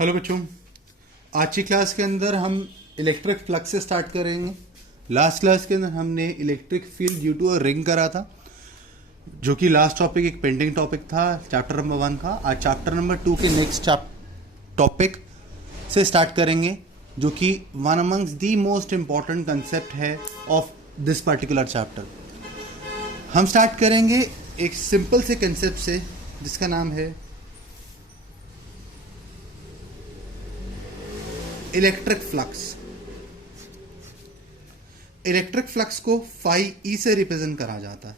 Hello बच्चों, आज की क्लास के अंदर हम इलेक्ट्रिक फ्लक्स से स्टार्ट करेंगे। लास्ट क्लास के अंदर हमने electric field due to a ring करा था, जो कि लास्ट टॉपिक एक पेंडिंग टॉपिक था चैप्टर नंबर 1 का। आज चैप्टर नंबर 2 के नेक्स्ट टॉपिक से स्टार्ट करेंगे, जो कि one amongst the most important concept है ऑफ दिस पर्टिकुलर चैप्टर। हम स्टार्ट करेंगे एक सिंपल से कंसेप्ट से जिसका नाम है इलेक्ट्रिक फ्लक्स। इलेक्ट्रिक फ्लक्स को फाई ई से रिप्रेजेंट करा जाता है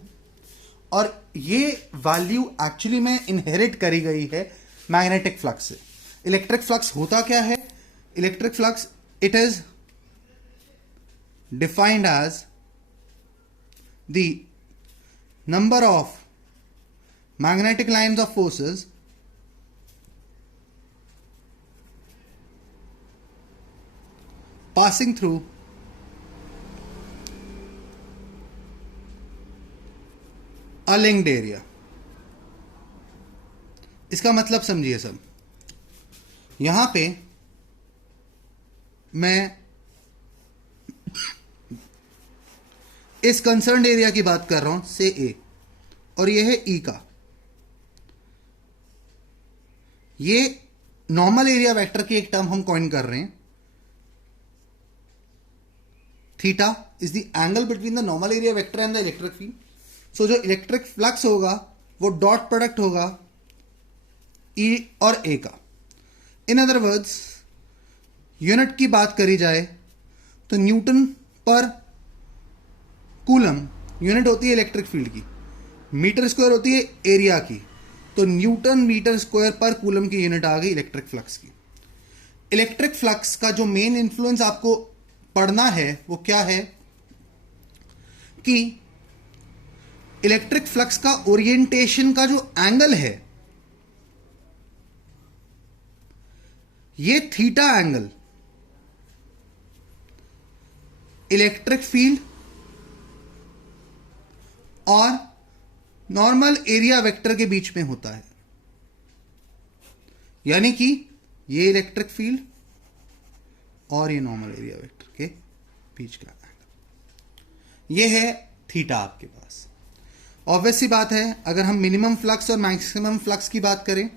और ये वैल्यू एक्चुअली में इनहेरिट करी गई है मैग्नेटिक फ्लक्स से। इलेक्ट्रिक फ्लक्स होता क्या है? Electric flux it is defined as the number of magnetic lines of forces passing through a linked area। इसका मतलब समझिए सब। यहां पे मैं इस कंसर्न्ड एरिया की बात कर रहा हूं से ए, और ये है ई का। ये नॉर्मल एरिया वेक्टर की एक टर्म हम कॉइन कर रहे हैं। Theta is the angle between the normal area vector and the electric field. So जो इलेक्ट्रिक फ्लक्स होगा वो डॉट प्रोडक्ट होगा ई और ए का। इन अदर वर्ड्स, यूनिट की बात करी जाए तो न्यूटन पर कूलम यूनिट होती है इलेक्ट्रिक फील्ड की, मीटर स्क्वायर होती है एरिया की, तो न्यूटन मीटर स्क्वायर पर कूलम की यूनिट आ गई इलेक्ट्रिक फ्लक्स की। इलेक्ट्रिक फ्लक्स का जो मेन इंफ्लुएंस आपको पढ़ना है वो क्या है कि इलेक्ट्रिक फ्लक्स का ओरिएंटेशन का जो एंगल है, ये थीटा एंगल इलेक्ट्रिक फील्ड और नॉर्मल एरिया वेक्टर के बीच में होता है। यानी कि ये इलेक्ट्रिक फील्ड और ये नॉर्मल एरिया वेक्टर के बीच का एंगल, ये है थीटा आपके पास। ऑब्वियस सी बात है, अगर हम मिनिमम फ्लक्स और मैक्सिमम फ्लक्स की बात करें,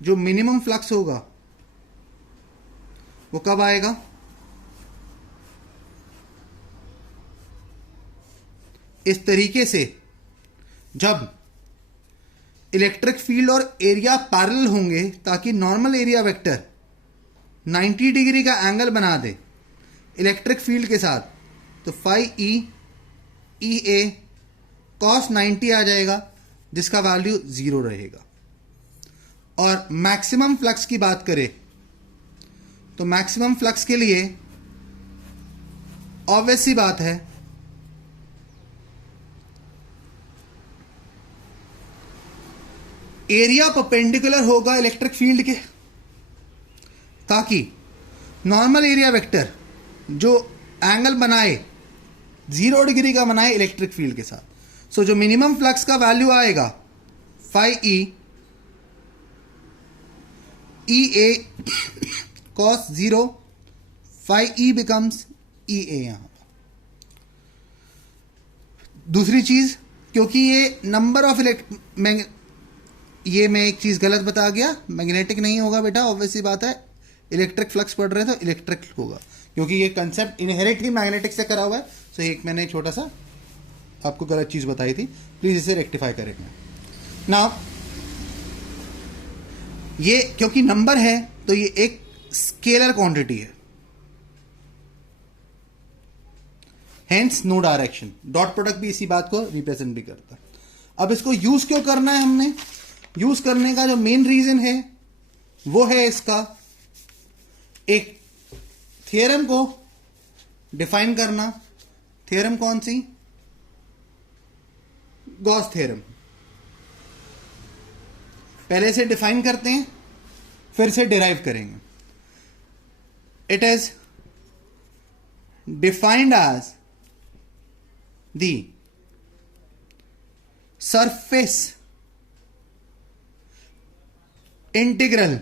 जो मिनिमम फ्लक्स होगा वो कब आएगा? इस तरीके से जब इलेक्ट्रिक फील्ड और एरिया पैरेलल होंगे, ताकि नॉर्मल एरिया वेक्टर 90 डिग्री का एंगल बना दे इलेक्ट्रिक फील्ड के साथ, तो फाई ई ए कॉस 90 आ जाएगा, जिसका वैल्यू 0 रहेगा। और मैक्सिमम फ्लक्स की बात करें तो मैक्सिमम फ्लक्स के लिए ऑब्वियस सी बात है, एरिया परपेंडिकुलर होगा इलेक्ट्रिक फील्ड के, ताकि नॉर्मल एरिया वेक्टर जो एंगल बनाए 0 डिग्री का बनाए इलेक्ट्रिक फील्ड के साथ। सो जो मिनिमम फ्लक्स का वैल्यू आएगा फाई ई ए कॉस 0, फाई ई बिकम्स ई ए। यहां दूसरी चीज, क्योंकि ये नंबर ऑफ ये मैं एक चीज गलत बता गया, मैग्नेटिक नहीं होगा बेटा, ऑब्वियस सी बात है। इलेक्ट्रिक फ्लक्स पढ़ रहे हैं तो इलेक्ट्रिक होगा, क्योंकि ये कंसेप्ट इनहेरिट ही मैग्नेटिक से करा हुआ है। सो एक मैंने छोटा सा आपको गलत चीज बताई थी, प्लीज इसे रेक्टिफाई करेंगे ना। ये क्योंकि नंबर है तो ये एक स्केलर क्वांटिटी है, hence no direction. Dot product भी इसी बात को रिप्रेजेंट भी करता है। अब इसको यूज क्यों करना है? हमने यूज करने का जो मेन रीजन है वो है इसका एक थ्योरम को डिफाइन करना। थ्योरम कौन सी? Gauss theorem. पहले से डिफाइन करते हैं, फिर से डिराइव करेंगे। It is defined as the surface integral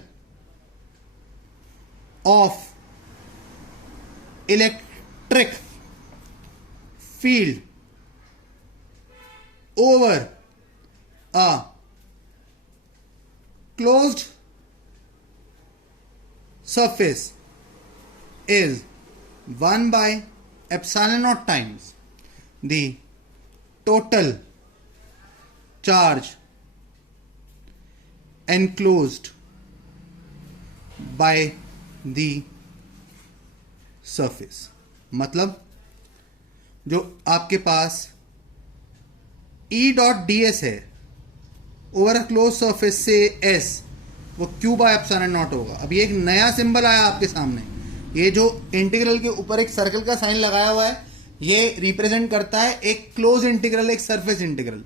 of electric field over a closed surface is 1 by epsilon naught times the total charge enclosed by the surface। मतलब जो आपके पास E डॉट डी एस है over a close surface से S, वो Q by epsilon not होगा। अभी एक नया सिंबल आया आपके सामने, ये जो इंटीग्रल के ऊपर एक सर्कल का साइन लगाया हुआ है, ये रिप्रेजेंट करता है एक क्लोज इंटीग्रल, एक सरफेस इंटीग्रल।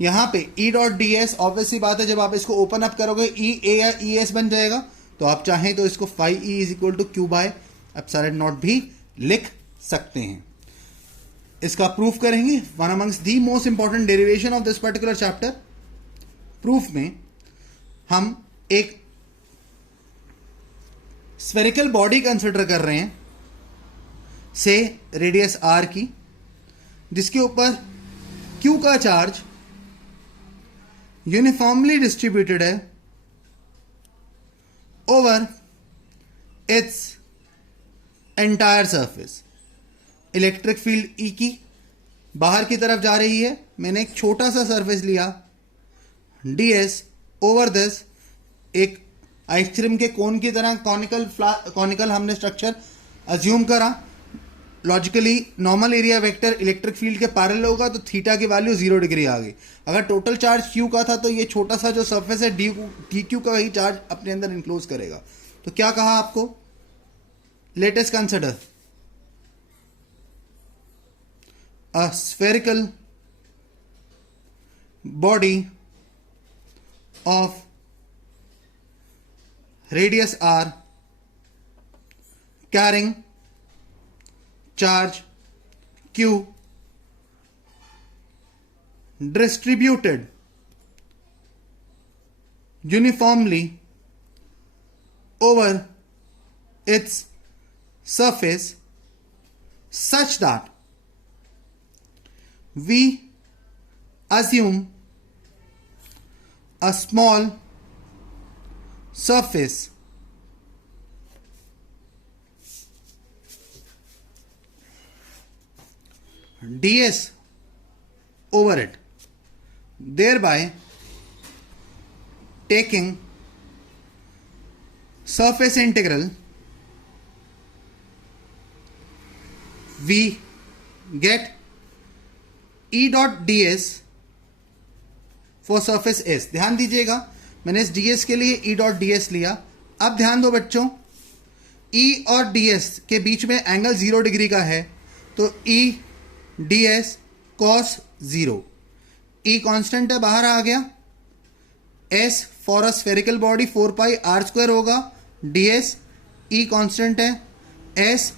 यहाँ पे E dot D S, obviously बात है, जब आप इसको ओपन अप करोगे ई ए या ई एस बन जाएगा, तो आप चाहें तो इसको phi E is equal to Q by epsilon naught भी लिख सकते हैं। इसका प्रूफ करेंगे। One amongst the most important derivation of this particular chapter. Proof में हम एक स्फेरिकल बॉडी कंसिडर कर रहे हैं, से रेडियस आर की, जिसके ऊपर क्यू का चार्ज यूनिफॉर्मली डिस्ट्रीब्यूटेड है over its entire surface. Electric field E की बाहर की तरफ जा रही है, मैंने एक छोटा सा सरफेस लिया डी एस ओवर दिस, एक आइसक्रीम के कोन की तरह कॉनिकल हमने स्ट्रक्चर अज्यूम करा। Logically normal area vector electric field के पैरेलल होगा तो थीटा की वैल्यू 0 डिग्री आ गई। अगर टोटल चार्ज क्यू का था तो ये छोटा सा जो सरफेस है डी क्यू का ही चार्ज अपने अंदर इंक्लोज करेगा। तो क्या कहा आपको, latest consider a spherical body of radius r carrying charge q distributed uniformly over its surface such that we assume a small surface ds over it, thereby taking surface integral, we get E dot D S for surface S. ध्यान दीजिएगा, मैंने इस D S के लिए E dot D S लिया। अब ध्यान दो बच्चों, E और डी एस के बीच में एंगल 0 डिग्री का है, तो E D S cos 0, E constant है, बाहर आ गया। S for a spherical body 4 pi R square होगा, डी एस E कांस्टेंट है, S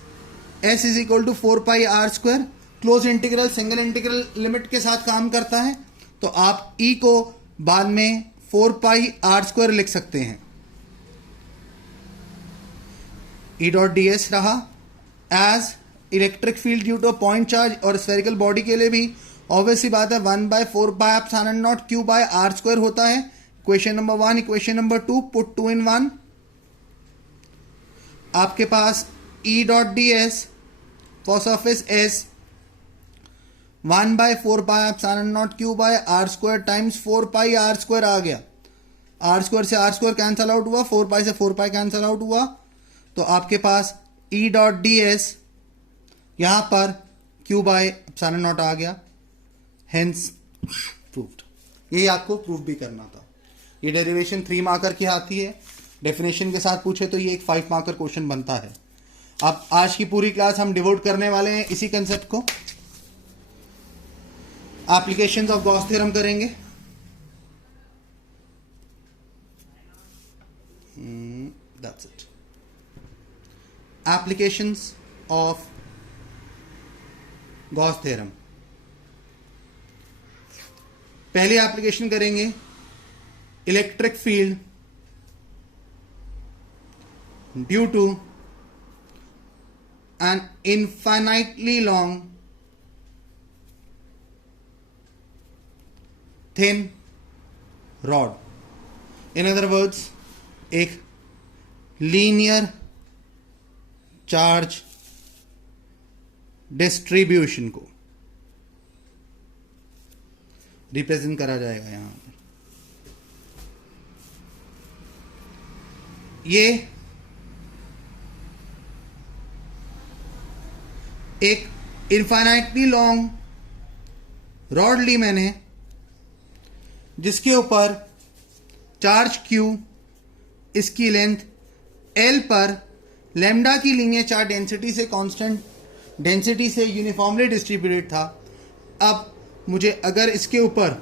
is equal to 4 pi R square. Close integral single integral limit के साथ काम करता है, तो आप E को बाद में 4 पाई आर स्क्वायर लिख सकते हैं। E डॉट डी एस रहा as electric field due to point charge, और स्फेरिकल बॉडी के लिए भी ऑब्वियसली बात है 1 by 4 pi epsilon naught Q by R square होता है। Equation number 1, equation number 2, put 2 in 1। आपके पास E dot D S for surface S 1 by 4 pi epsilon naught Q by R square times 4 pi R square आ गया। Are square से are square cancel out हुआ, 4 पाई से 4 पाई cancel out हुआ, तो आपके पास E डॉट डी एस यहां पर क्यू बाय एप्सिलॉन नॉट आ गया। Hence proved. यही आपको प्रूव भी करना था। ये डेरिवेशन 3 मार्कर की आती है, डेफिनेशन के साथ पूछे तो ये एक 5 मार्कर क्वेश्चन बनता है। अब आज की पूरी क्लास हम डिवोट करने वाले हैं इसी कंसेप्ट को। एप्लीकेशंस ऑफ गॉस थ्योरम करेंगे। That's it. Applications of Gauss theorem. पहली एप्लीकेशन करेंगे electric field due to an infinitely long thin rod. In other words, एक लीनियर चार्ज डिस्ट्रीब्यूशन को रिप्रेजेंट करा जाएगा यहां पर. ये एक इनफाइनाइटली लॉन्ग रॉड ली मैंने, जिसके ऊपर चार्ज Q, इसकी लेंथ L पर लैम्डा की लीनियर चार्ज डेंसिटी से कांस्टेंट डेंसिटी से यूनिफॉर्मली डिस्ट्रीब्यूटेड था. अब मुझे अगर इसके ऊपर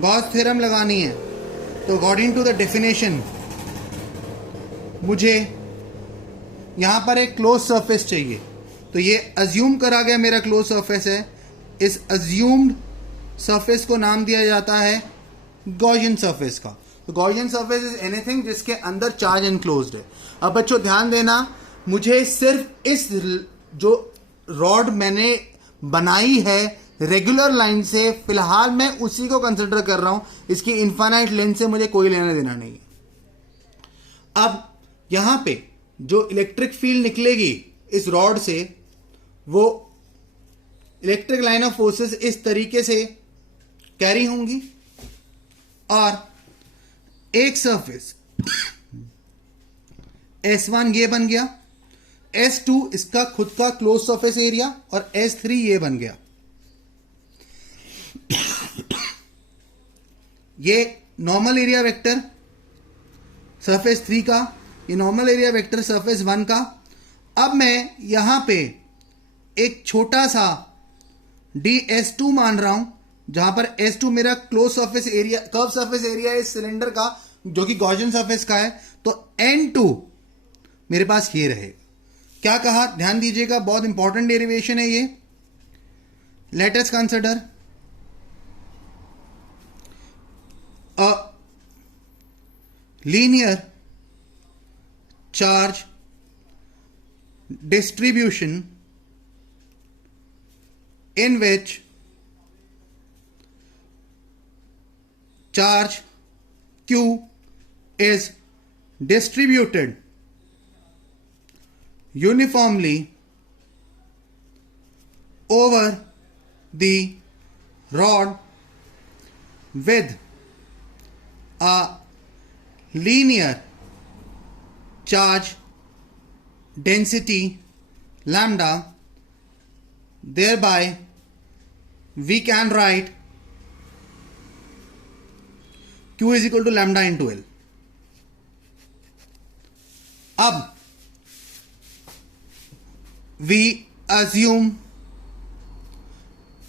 गॉस थ्योरम लगानी है तो अकॉर्डिंग टू द डेफिनेशन मुझे यहां पर एक क्लोज सरफेस चाहिए. तो ये अज्यूम करा गया मेरा क्लोज सरफेस है. इस अज्यूम्ड सरफेस को नाम दिया जाता है गॉसियन सरफेस का. तो गॉसियन सरफेस इज एनीथिंग जिसके अंदर चार्ज एनक्लोज्ड है. अब बच्चों ध्यान देना, मुझे सिर्फ इस जो रॉड मैंने बनाई है रेगुलर लाइन से, फिलहाल मैं उसी को कंसिडर कर रहा हूं. इसकी इनफाइनाइट लेंथ से मुझे कोई लेना देना नहीं है. अब यहां पे जो इलेक्ट्रिक फील्ड निकलेगी इस रॉड से, वो इलेक्ट्रिक लाइन ऑफ फोर्सेस इस तरीके से कैरी होंगी और एक सरफेस S1 ये बन गया, S2 इसका खुद का क्लोज सरफेस एरिया और S3 ये बन गया. ये नॉर्मल एरिया वेक्टर सरफेस 3 का, ये नॉर्मल एरिया वेक्टर सरफेस 1 का. अब मैं यहां पे एक छोटा सा ds2 मान रहा हूं, जहां पर S2 मेरा close surface area, curve surface area है इस सिलेंडर का जो कि गॉसियन सरफेस का है. तो N2 मेरे पास ये रहेगा. क्या कहा, ध्यान दीजिएगा, बहुत इंपॉर्टेंट डेरिवेशन है ये. Let us consider a linear charge distribution in which charge Q is distributed uniformly over the rod with a linear charge density lambda. Thereby we can write Q is equal to lambda into L. अब we assume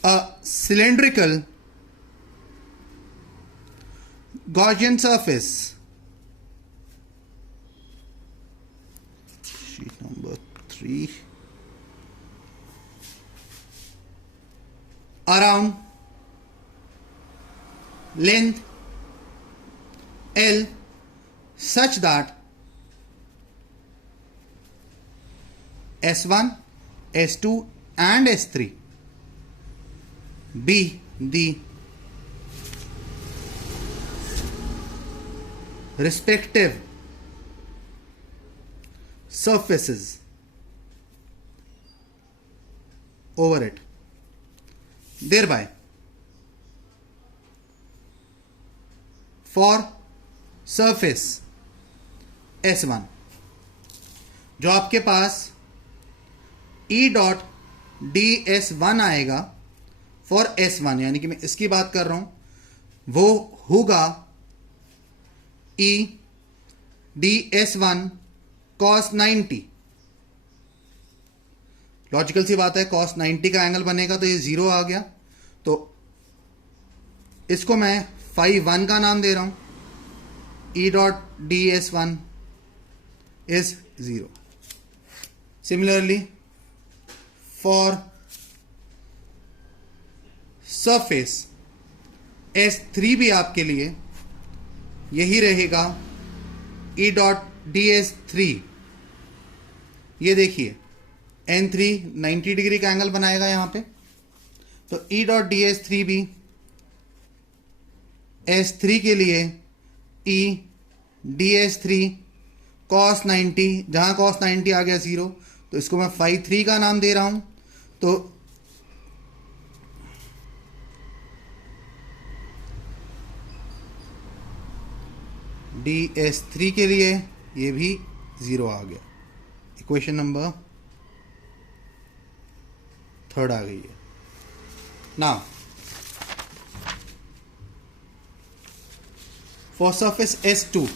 a cylindrical Gaussian surface, sheet number 3, around length L such that S1, S2 and S3 be the respective surfaces over it. Thereby for surface S1 जो आपके पास E dot ds1 आएगा for S1, यानी कि मैं इसकी बात कर रहा हूं, वो होगा E ds1 cos 90. लॉजिकल सी बात है, cos 90 का एंगल बनेगा तो ये 0 आ गया. तो इसको मैं phi 1 का नाम दे रहा हूं. E dot ds1 is 0. Similarly for surface S3 भी आपके लिए यही रहेगा. E डॉट ds3 ये देखिए N3 90 डिग्री का एंगल बनाएगा यहां पे, तो E dot D S three भी S3 के लिए E D S three cos 90, जहां कॉस 90 आ गया 0, तो इसको मैं फाई 3 का नाम दे रहा हूं। तो डी एस थ्री के लिए ये भी 0 आ गया। इक्वेशन नंबर 3 आ गई है ना। For surface S2,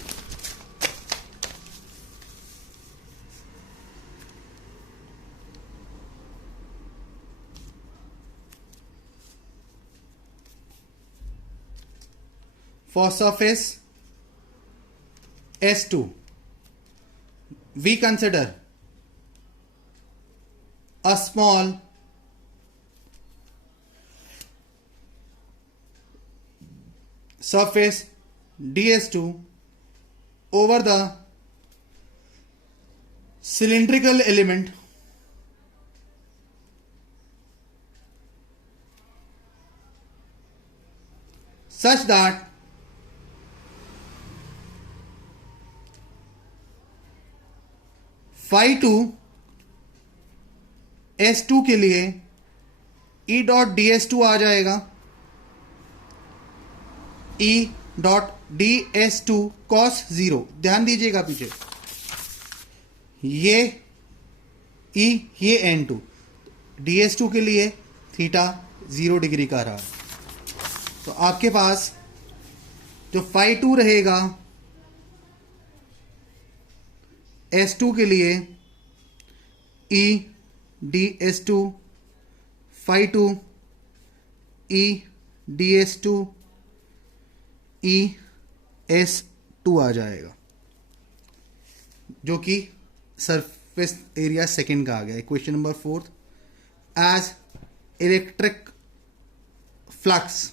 for surface S2, we consider a small surface ds2 over the cylindrical element such that phi 2 S2 के लिए E dot D S two आ जाएगा E dot D S two cos 0। ध्यान दीजिएगा पीछे, ये E ये N2, DS2 के लिए थीटा 0 डिग्री का रहा। तो आपके पास जो फाई 2 रहेगा S2 के लिए E D S to phi 2 E D S to E S2 आ जाएगा, जो कि सरफेस एरिया सेकंड का आ गया। Question number 4, as electric flux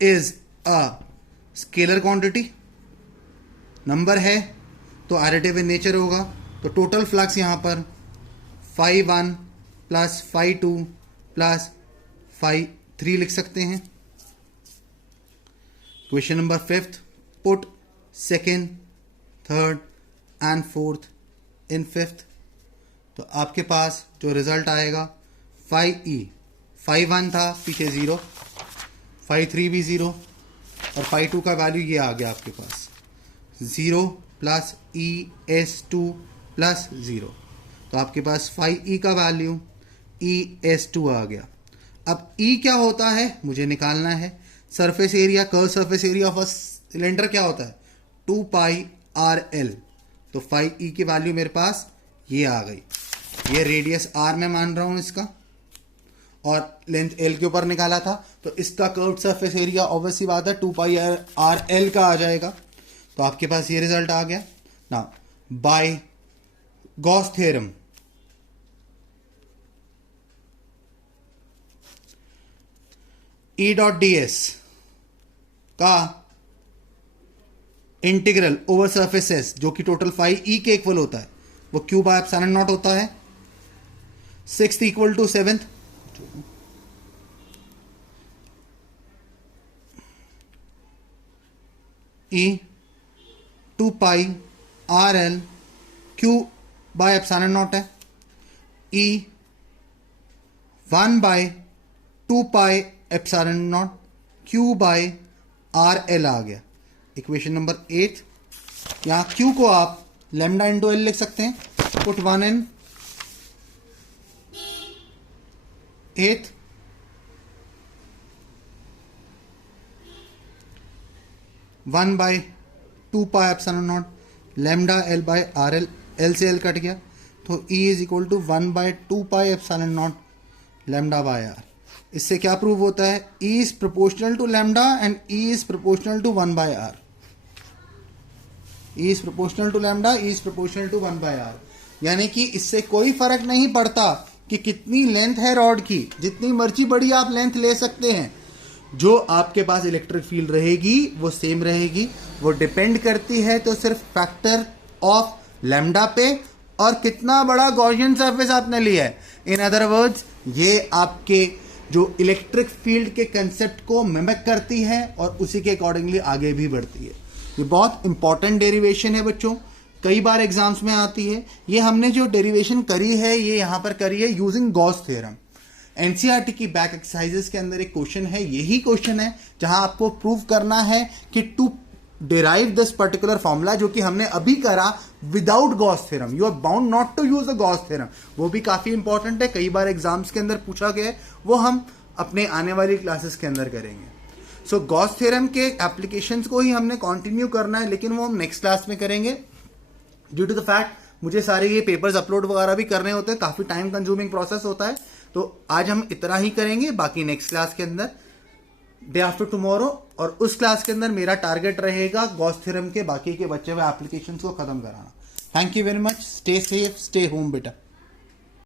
is a scalar quantity, number है तो एडिटिव इन नेचर होगा, तो टोटल फ्लक्स यहां पर phi 1 plus phi 2 plus phi 3 लिख सकते हैं। Question number 5, put second, third and fourth in fifth, तो आपके पास जो रिजल्ट आएगा फाई 1 था पीछे 0, फाई 3 भी 0 और फाई 2 का वैल्यू ये आ गया आपके पास 0 प्लस ES2 प्लस 0, तो आपके पास फाई E का वैल्यू ES2 आ गया। अब E क्या होता है मुझे निकालना है। Surface area, curve surface area of a cylinder क्या होता है 2 पाई RL, तो फाई E की वैल्यू मेरे पास ये आ गई। ये रेडियस R में मान रहा हूं इसका, और लेंथ L के ऊपर निकाला था, तो इसका कर्व सरफेस एरिया ऑब्वियसली बात है 2 पाई RL का आ जाएगा। तो आपके पास ये रिजल्ट आ गया ना। By Gauss theorem E dot D S का इंटीग्रल ओवर सरफेस एस, जो कि टोटल फाई E के इक्वल होता है, वो Q बाय एप्सिलॉन नॉट होता है। 6th equal to 7th, E 2 pi RL Q by epsilon naught है, E 1 by 2 pi epsilon naught Q by RL आ गया। इक्वेशन नंबर 8, यहाँ Q को आप लैम्डा इंटू L लिख सकते हैं। Put 1 in 8th, one by 2 pi epsilon naught lambda L by RL, L से L कट गया, तो E is equal to 1 by 2 pi epsilon naught lambda by R। इससे क्या प्रूव होता है, E is proportional to lambda and E is proportional to 1 by R। E is proportional to lambda, E is proportional to 1 by R, यानी कि इससे कोई फर्क नहीं पड़ता कि कितनी लेंथ है रॉड की, जितनी मर्जी बड़ी आप लेंथ ले सकते हैं, जो आपके पास इलेक्ट्रिक फील्ड रहेगी वो सेम रहेगी। वो डिपेंड करती है तो सिर्फ फैक्टर ऑफ लैम्डा पे और कितना बड़ा गॉसियन सरफेस आपने लिया है। इन अदर वर्ड्स ये आपके जो इलेक्ट्रिक फील्ड के कंसेप्ट को मिमिक करती है और उसी के अकॉर्डिंगली आगे भी बढ़ती है। ये बहुत इंपॉर्टेंट डेरिवेशन है बच्चों, कई बार एग्जाम्स में आती है। ये हमने जो डेरिवेशन करी है ये यहां पर करी है यूजिंग गॉस थ्योरम। एनसीईआरटी की बैक एक्सरसाइजेस के अंदर एक क्वेश्चन है, यही क्वेश्चन है जहां आपको प्रूव करना है कि to derive this particular formula, जो कि हमने अभी करा without Gauss theorem, you are bound not to use the Gauss theorem. वो भी काफी इंपॉर्टेंट है, कई बार एग्जाम्स के अंदर पूछा गया है, वो हम अपने आने वाली क्लासेस के अंदर करेंगे। सो गॉस थ्योरम के एप्लीकेशंस को ही हमने कंटिन्यू करना है, लेकिन वो हम नेक्स्ट क्लास में करेंगे। ड्यू टू द फैक्ट मुझे सारे ये पेपर्स अपलोड वगैरह भी करने होते हैं, काफी टाइम कंज्यूमिंग प्रोसेस होता है, तो आज हम इतना ही करेंगे। बाकी नेक्स्ट क्लास के अंदर डे आफ्टर टुमारो, और उस क्लास के अंदर मेरा टारगेट रहेगा गॉस थ्योरम के बाकी के बचे हुए एप्लीकेशंस को खत्म कराना। Thank you very much, stay safe, stay home बेटा।